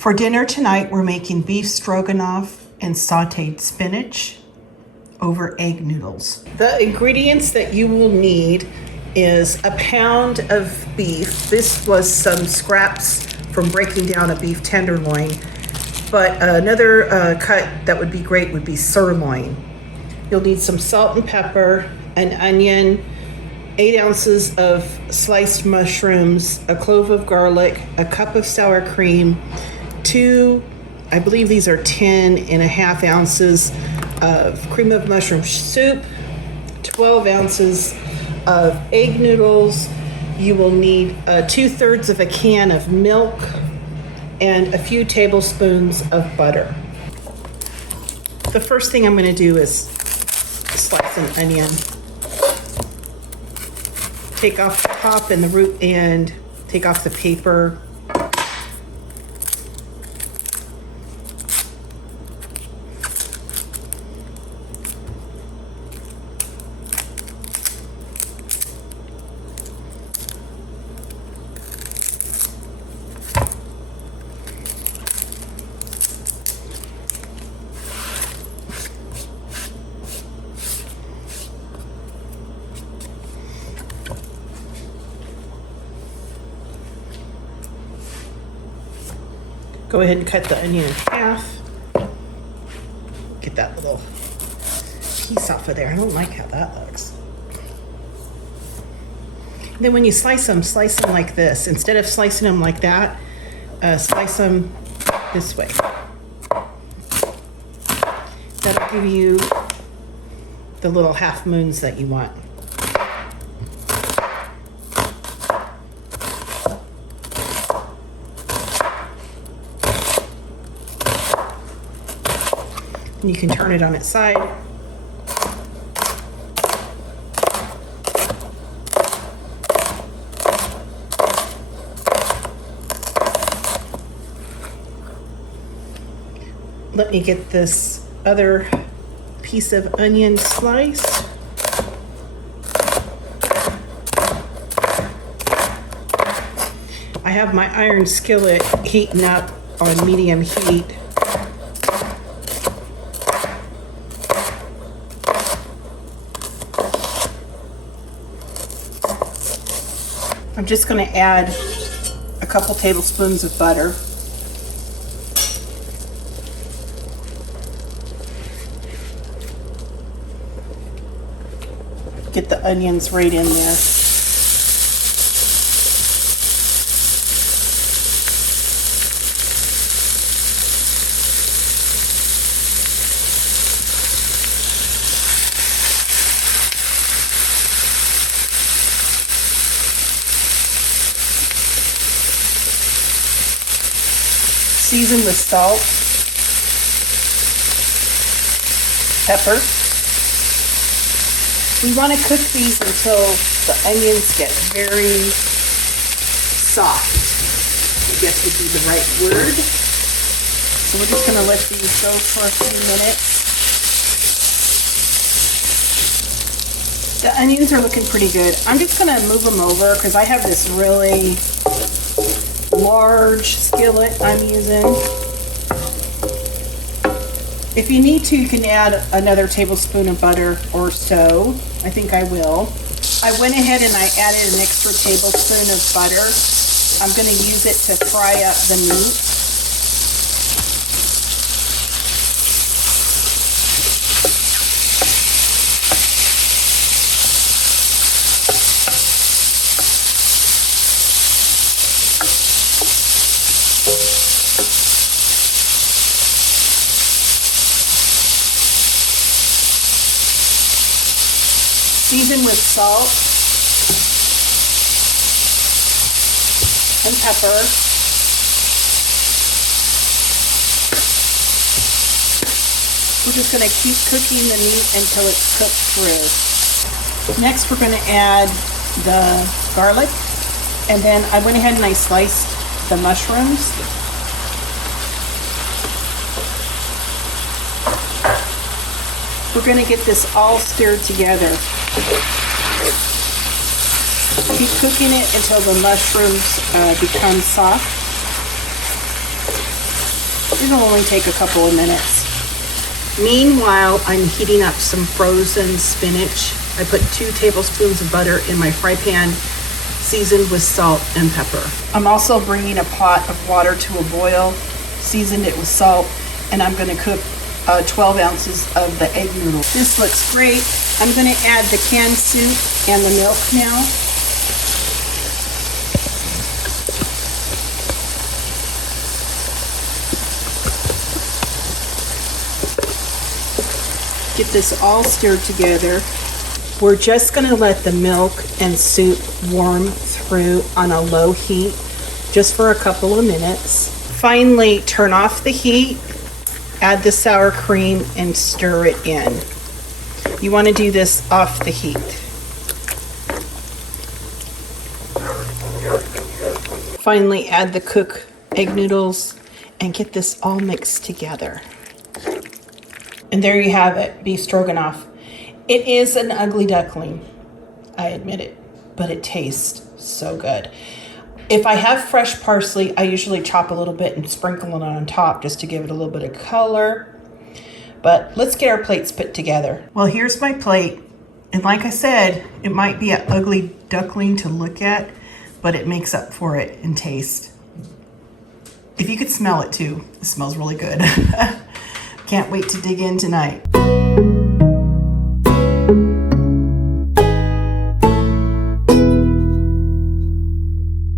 For dinner tonight, we're making beef stroganoff and sautéed spinach over egg noodles. The ingredients that you will need is a pound of beef. This was some scraps from breaking down a beef tenderloin, but another cut that would be great would be sirloin. You'll need some salt and pepper, an onion, 8 ounces of sliced mushrooms, a clove of garlic, a cup of sour cream, I believe these are 10.5 ounces of cream of mushroom soup, 12 ounces of egg noodles. You will need 2/3 of a can of milk and a few tablespoons of butter. The first thing I'm going to do is slice an onion. Take off the top and the root end, take off the paper. Go ahead and cut the onion in half. Get that little piece off of there. I don't like how that looks. And then when you slice them like this. Instead of slicing them like that, slice them this way. That'll give you the little half moons that you want. And you can turn it on its side. Let me get this other piece of onion sliced. I have my iron skillet heating up on medium heat. I'm just going to add a couple tablespoons of butter. Get the onions right in there. Season with salt, pepper. We want to cook these until the onions get very soft, I guess would be the right word. So we're just going to let these go for a few minutes. The onions are looking pretty good. I'm just going to move them over because I have this really large skillet I'm using. If you need to, you can add another tablespoon of butter or so. I think I will. I went ahead and I added an extra tablespoon of butter. I'm going to use it to fry up the meat. Season with salt and pepper. We're just going to keep cooking the meat until it's cooked through. Next, we're going to add the garlic, and then I went ahead and I sliced the mushrooms. We're going to get this all stirred together. Keep cooking it until the mushrooms become soft. it'll only take a couple of minutes. Meanwhile, I'm heating up some frozen spinach. I put 2 tablespoons of butter in my fry pan, seasoned with salt and pepper. I'm also bringing a pot of water to a boil, seasoned it with salt, and I'm gonna cook 12 ounces of the egg noodles. This looks great. I'm gonna add the canned soup and the milk now. Get this all stirred together. We're just gonna let the milk and soup warm through on a low heat just for a couple of minutes. Finally, turn off the heat, add the sour cream and stir it in. You wanna do this off the heat. Finally, add the cooked egg noodles and get this all mixed together. And there you have it, beef stroganoff. It is an ugly duckling, I admit it, but it tastes so good. If I have fresh parsley, I usually chop a little bit and sprinkle it on top just to give it a little bit of color. But let's get our plates put together. Well, here's my plate. And like I said, it might be an ugly duckling to look at, but it makes up for it in taste. If you could smell it too, it smells really good. Can't wait to dig in tonight.